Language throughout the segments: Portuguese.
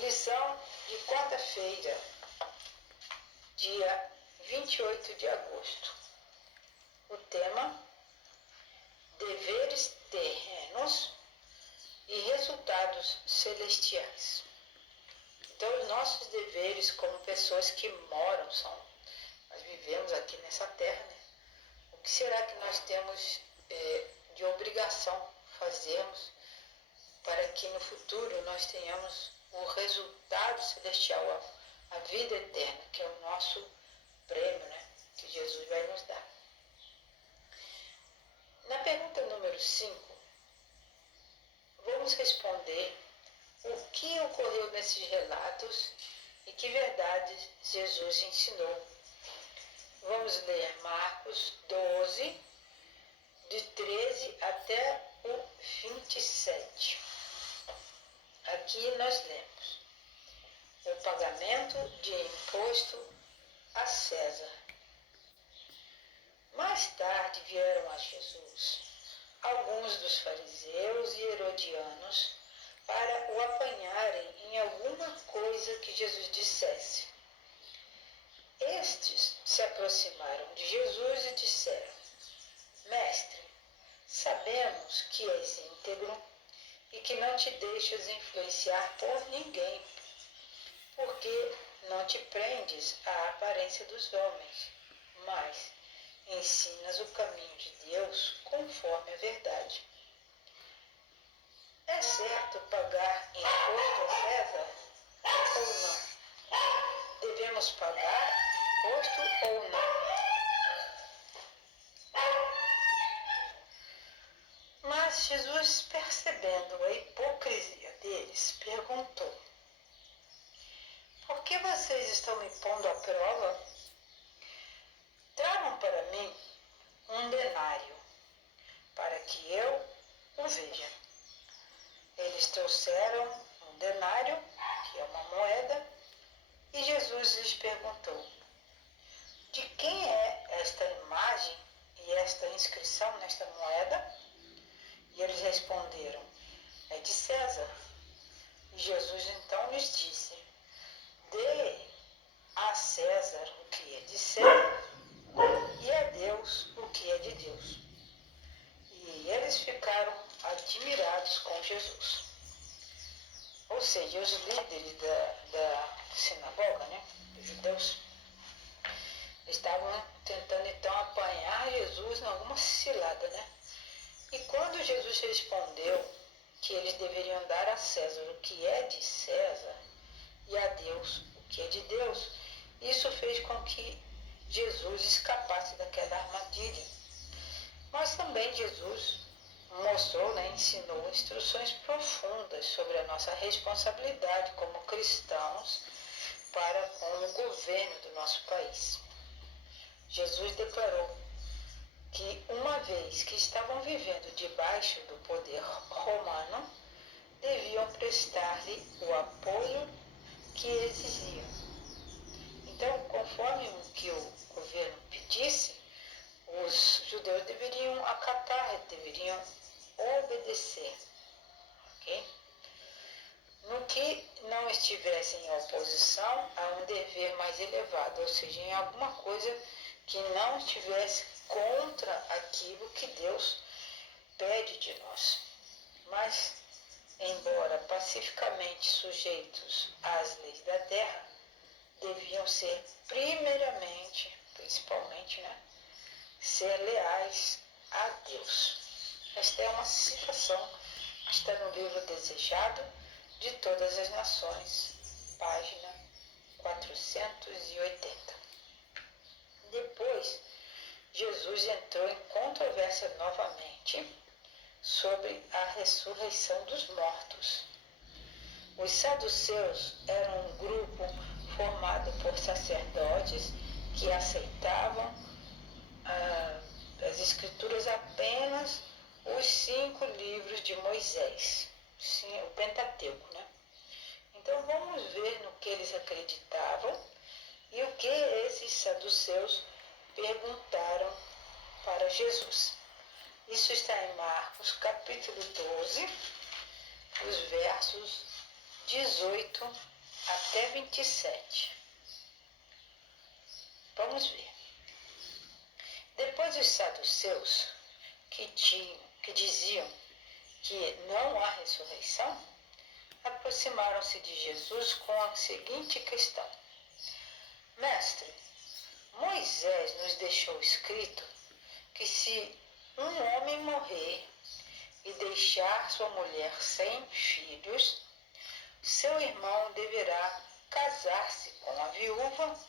Lição de quarta-feira, dia 28 de agosto. O tema: deveres terrenos e resultados celestiais. Então, os nossos deveres como pessoas que moram, nós vivemos aqui nessa terra, né? O que será que nós temos de obrigação fazermos para que no futuro nós tenhamos o resultado celestial, a vida eterna, que é o nosso prêmio, né, que Jesus vai nos dar. Na pergunta número 5, vamos responder o que ocorreu nesses relatos e que verdades Jesus ensinou. Vamos ler Marcos 12, de 13 até o 27. Aqui nós lemos: o pagamento de imposto a César. Mais tarde vieram a Jesus alguns dos fariseus e herodianos para o apanharem em alguma coisa que Jesus dissesse. Estes se aproximaram de Jesus e disseram: Mestre, sabemos que és íntegro e que não te deixas influenciar por ninguém, porque não te prendes à aparência dos homens, mas ensinas o caminho de Deus conforme a verdade. É certo pagar imposto a César ou não? Devemos pagar imposto ou não? Mas Jesus, percebendo a hipocrisia deles, perguntou: por que vocês estão me pondo à prova? Tragam para mim um denário, para que eu o veja. Eles trouxeram um denário, que é uma moeda, e Jesus lhes perguntou: de quem é esta imagem e esta inscrição nesta moeda? E eles responderam: é de César. E Jesus então lhes disse: dê a César o que é de César e a Deus o que é de Deus. E eles ficaram admirados com Jesus. Ou seja, os líderes da sinagoga, né, dos judeus, estavam tentando então apanhar Jesus em alguma cilada, né? E quando Jesus respondeu que eles deveriam dar a César o que é de César e a Deus o que é de Deus, isso fez com que Jesus escapasse daquela armadilha. Mas também Jesus mostrou, né, ensinou instruções profundas sobre a nossa responsabilidade como cristãos para com o governo do nosso país. Jesus declarou que, uma vez que estavam vivendo debaixo do poder romano, deviam prestar-lhe o apoio que exigiam. Então, conforme o que o governo pedisse, os judeus deveriam acatar, deveriam obedecer. Okay? No que não estivesse em oposição a um dever mais elevado, ou seja, em alguma coisa que não estivesse contra aquilo que Deus pede de nós. Mas, embora pacificamente sujeitos às leis da terra, deviam ser principalmente, né, ser leais a Deus. Esta é uma citação que está no livro Desejado de Todas as Nações, página 480. Depois, Jesus entrou em controvérsia novamente sobre a ressurreição dos mortos. Os saduceus eram um grupo formado por sacerdotes que aceitavam as escrituras apenas os 5 livros de Moisés, o Pentateuco, né? Então vamos ver no que eles acreditavam e o que esses saduceus perguntaram para Jesus. Isso está em Marcos capítulo 12, os versos 18 até 27. Vamos ver. Depois os saduceus, que diziam que não há ressurreição, aproximaram-se de Jesus com a seguinte questão: Mestre, Moisés nos deixou escrito que se um homem morrer e deixar sua mulher sem filhos, seu irmão deverá casar-se com a viúva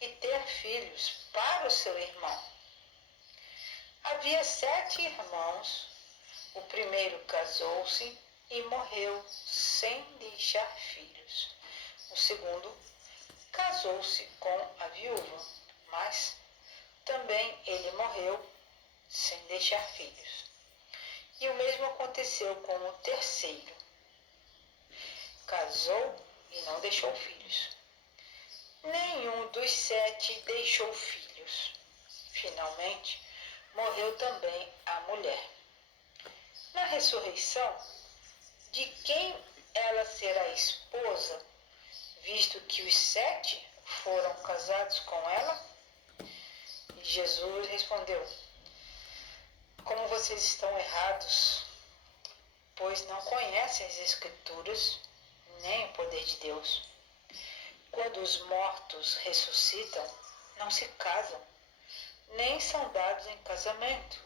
e ter filhos para o seu irmão. Havia 7 irmãos. O primeiro casou-se e morreu sem deixar filhos. O segundo casou-se com a viúva, mas também ele morreu sem deixar filhos. E o mesmo aconteceu com o terceiro. Casou e não deixou filhos. Nenhum dos 7 deixou filhos. Finalmente, morreu também a mulher. Na ressurreição, de quem ela será esposa, visto que os 7 foram casados com ela? E Jesus respondeu: como vocês estão errados, pois não conhecem as Escrituras, nem o poder de Deus. Quando os mortos ressuscitam, não se casam, nem são dados em casamento,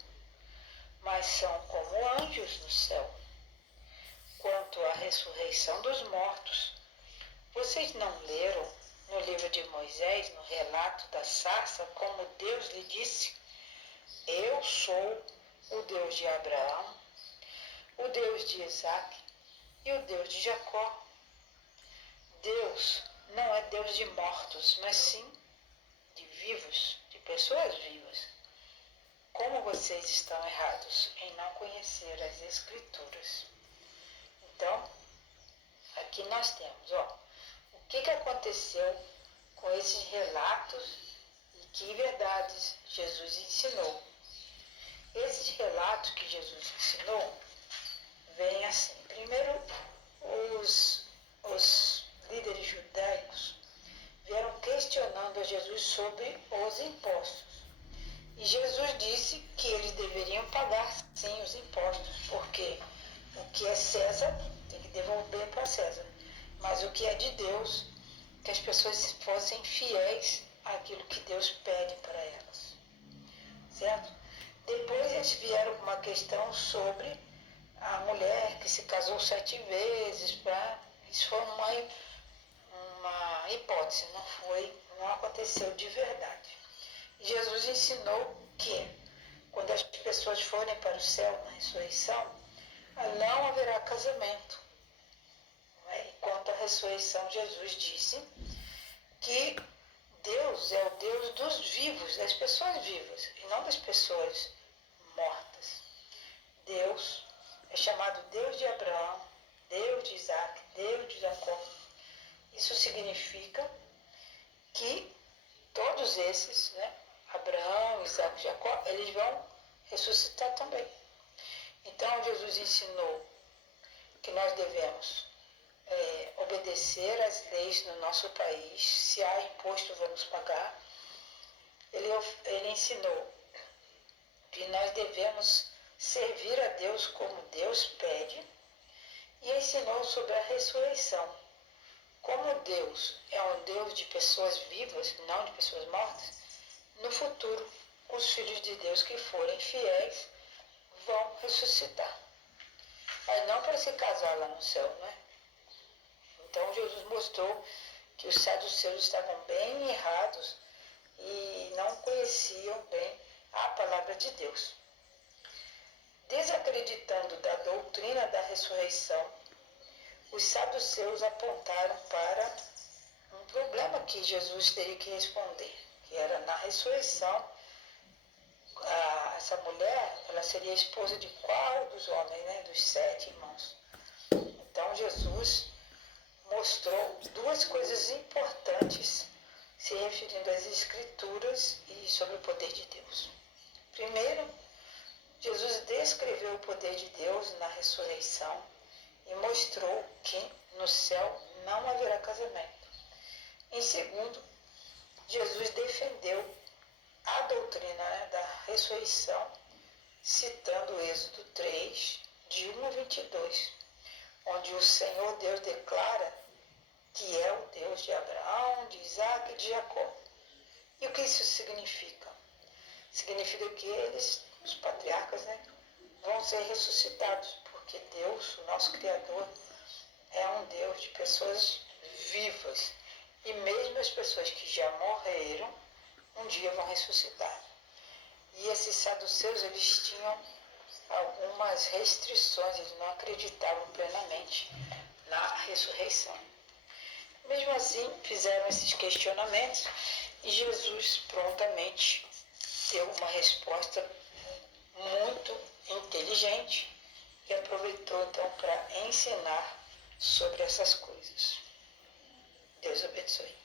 mas são como anjos no céu. Quanto à ressurreição dos mortos, vocês não leram no livro de Moisés, no relato da sarça, como Deus lhe disse: eu sou o Deus de Abraão, o Deus de Isaque e o Deus de Jacó. Deus não é Deus de mortos, mas sim de vivos, de pessoas vivas. Como vocês estão errados em não conhecer as Escrituras. Então, aqui nós temos, o que aconteceu com esses relatos e que verdades Jesus ensinou. Esses relatos que Jesus ensinou vêm assim. Primeiro, os líderes judaicos vieram questionando a Jesus sobre os impostos. E Jesus disse que eles deveriam pagar sim os impostos, porque o que é César tem que devolver para César. Mas o que é de Deus, que as pessoas fossem fiéis àquilo que Deus pede para elas. Certo? Depois eles vieram com uma questão sobre a mulher que se casou 7 vezes. Isso foi uma hipótese, não aconteceu de verdade. Jesus ensinou que quando as pessoas forem para o céu na ressurreição, não haverá casamento. E quanto à ressurreição, Jesus disse que Deus é o Deus dos vivos, das pessoas vivas, e não das pessoas mortas. Deus é chamado Deus de Abraão, Deus de Isaque, Deus de Jacó. Isso significa que todos esses, Abraão, Isaque e Jacó, eles vão ressuscitar também. Então Jesus ensinou que nós devemos obedecer às leis no nosso país. Se há imposto, vamos pagar. Ele ensinou que nós devemos servir a Deus como Deus pede, e ensinou sobre a ressurreição. Como Deus é um Deus de pessoas vivas, não de pessoas mortas, no futuro, os filhos de Deus que forem fiéis vão ressuscitar. Mas não para se casar lá no céu, Então Jesus mostrou que os saduceus estavam bem errados e não conheciam bem a palavra de Deus. Desacreditando da doutrina da ressurreição, os saduceus apontaram para um problema que Jesus teria que responder, que era na ressurreição, essa mulher, ela seria esposa de qual dos homens, dos 7 irmãos. Então Jesus mostrou 2 coisas importantes se referindo às Escrituras e sobre o poder de Deus. Primeiro, Jesus descreveu o poder de Deus na ressurreição e mostrou que no céu não haverá casamento. Em segundo, Jesus defendeu a doutrina, né, da ressurreição, citando Êxodo 3, de 1 a 22, onde o Senhor Deus declara que é o Deus de Abraão, de Isaac e de Jacó. E o que isso significa? Significa que eles, os patriarcas, né, vão ser ressuscitados, porque Deus, o nosso Criador, é um Deus de pessoas vivas. E mesmo as pessoas que já morreram, um dia vão ressuscitar. E esses saduceus, eles tinham algumas restrições, eles não acreditavam plenamente na ressurreição. Mesmo assim, fizeram esses questionamentos e Jesus prontamente deu uma resposta muito inteligente e aproveitou então para ensinar sobre essas coisas. Deus abençoe.